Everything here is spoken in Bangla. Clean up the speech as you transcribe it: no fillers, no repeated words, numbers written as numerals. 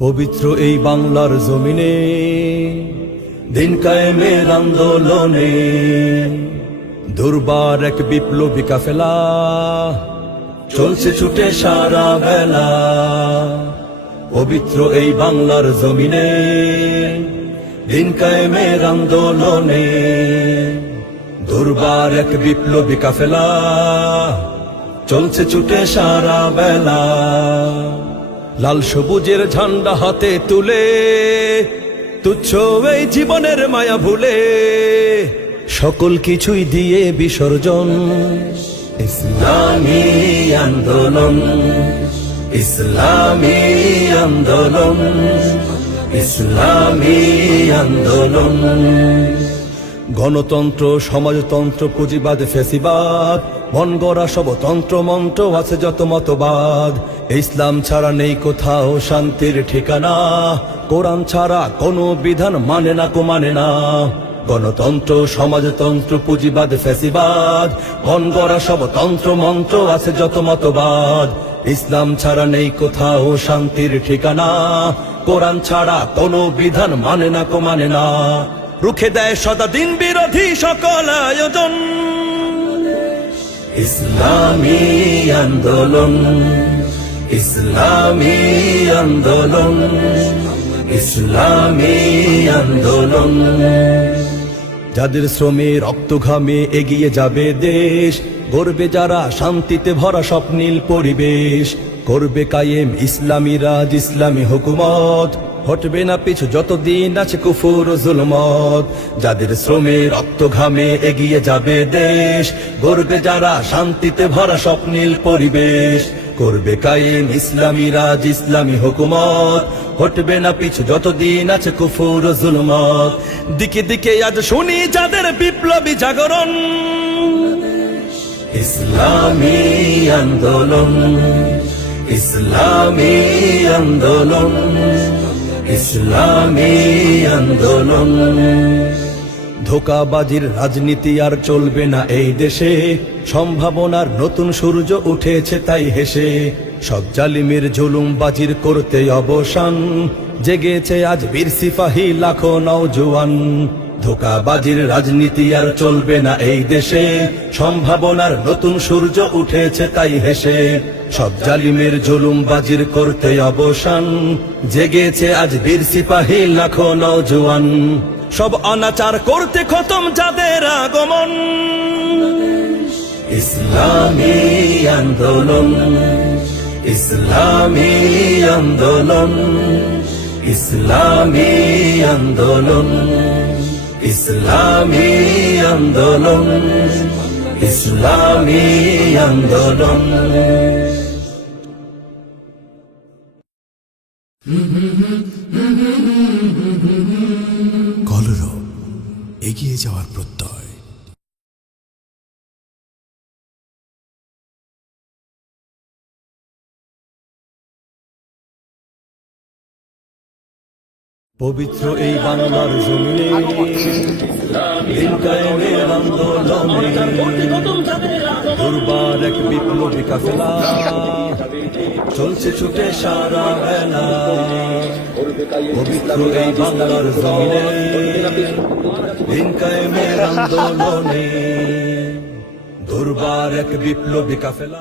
পবিত্র এই বাংলার জমিনে দিন কায়েমের আন্দোলনে দুর্বার এক বিপ্লবী কাফেলা চলছে ছুটে সারা বেলা। পবিত্র এই বাংলার জমিনে দিন কায়েমের আন্দোলনে দুর্বার এক বিপ্লবী কাফেলা চলছে ছুটে সারা বেলা। লাল সবুজের ঝান্ডা হাতে তুলে তুচ্ছ এই জীবনের মায়া ভুলে সকল কিছুই দিয়ে বিসর্জন ইসলামী আন্দোলন, ইসলামী আন্দোলন, ইসলামী আন্দোলন। গণতন্ত্র, সমাজতন্ত্র, পুঁজিবাদ, ফ্যাসিবাদ, মন গড়া সব তন্ত্র মন্ত্র আছে যত মতবাদ। ইসলাম ছাড়া নেই কোথাও শান্তির ঠিকানা, কোরআন ছাড়া কোনো বিধান মানে না কো মানে না। গণতন্ত্র, সমাজতন্ত্র, পুঁজিবাদ, ফ্যাসিবাদ, মন গড়া সব তন্ত্র মন্ত্র আছে যত মতবাদ। ইসলাম ছাড়া নেই কোথাও শান্তির ঠিকানা, কোরআন ছাড়া কোনো বিধান মানে না কো মানে না। রুখে দেয় সদা দিন বিরোধী সকল আয়োজন ইসলামী আন্দোলন, ইসলামী আন্দোলন, ইসলামী আন্দোলন। যাদের শ্রমে রক্ত ঘামে এগিয়ে যাবে দেশ, গর্বে যারা শান্তিতে ভরা স্বপ্নীল পরিবেশ, করবে কায়েম ইসলামী রাজ, ইসলামী হুকুমত, হটবে না পিছু যতদিন আছে কুফর ও জুলমত। যাদের শ্রমে রক্ত ঘামে এগিয়ে যাবে দেশ, গর্বে যারা শান্তিতে ভরা স্বপ্নীল পরিবেশ, করবে কায়েম ইসলামী রাজ, ইসলামী হুকুমত, হটবে না পিছু যতদিন আছে কুফর ও জুলমত। দিকে দিকে আজ শুনি যাদের বিপ্লবী জাগরণ ইসলামী আন্দোলন, ইসলামী আন্দোলন, ইসলামী আন্দোলন। ধোঁকাবাজির রাজনীতি আর চলবে না এই দেশে, সম্ভাবনার নতুন সূর্য উঠেছে তাই হেসে। সব জালিমের জুলুমবাজির করতে অবসান, জেগেছে আজ বীর সিপাহী লাখো নওজোয়ান। ধোঁকাবাজির রাজনীতি আর চলবে না এই দেশে, সম্ভাবনার নতুন সূর্য উঠেছে তাই হেসে। সব জালিমের জুলুমবাজির করতে অবসান, জেগেছে আজ বীর সিপাহী লাখো নওজোয়ান। সব অনাচার করতে খতম যাদের আগমন ইসলামী আন্দোলন, ইসলামী আন্দোলন, ইসলামী আন্দোলন, ইসলামী আন্দোলন, ইসলামী আন্দোলন। কলরব, এগিয়ে যাওয়ার প্রত্যয়। পবিত্র এই বাংলার জমিনে দিন কায়েমের আন্দোলনে দুর্বার এক বিপ্লবী কাফেলা চলছে ছুটে সারা বেলা। পবিত্র এই বাংলার জমিনে দিন কায়েমের আন্দোলনে দুর্বার এক বিপ্লবী কাফেলা।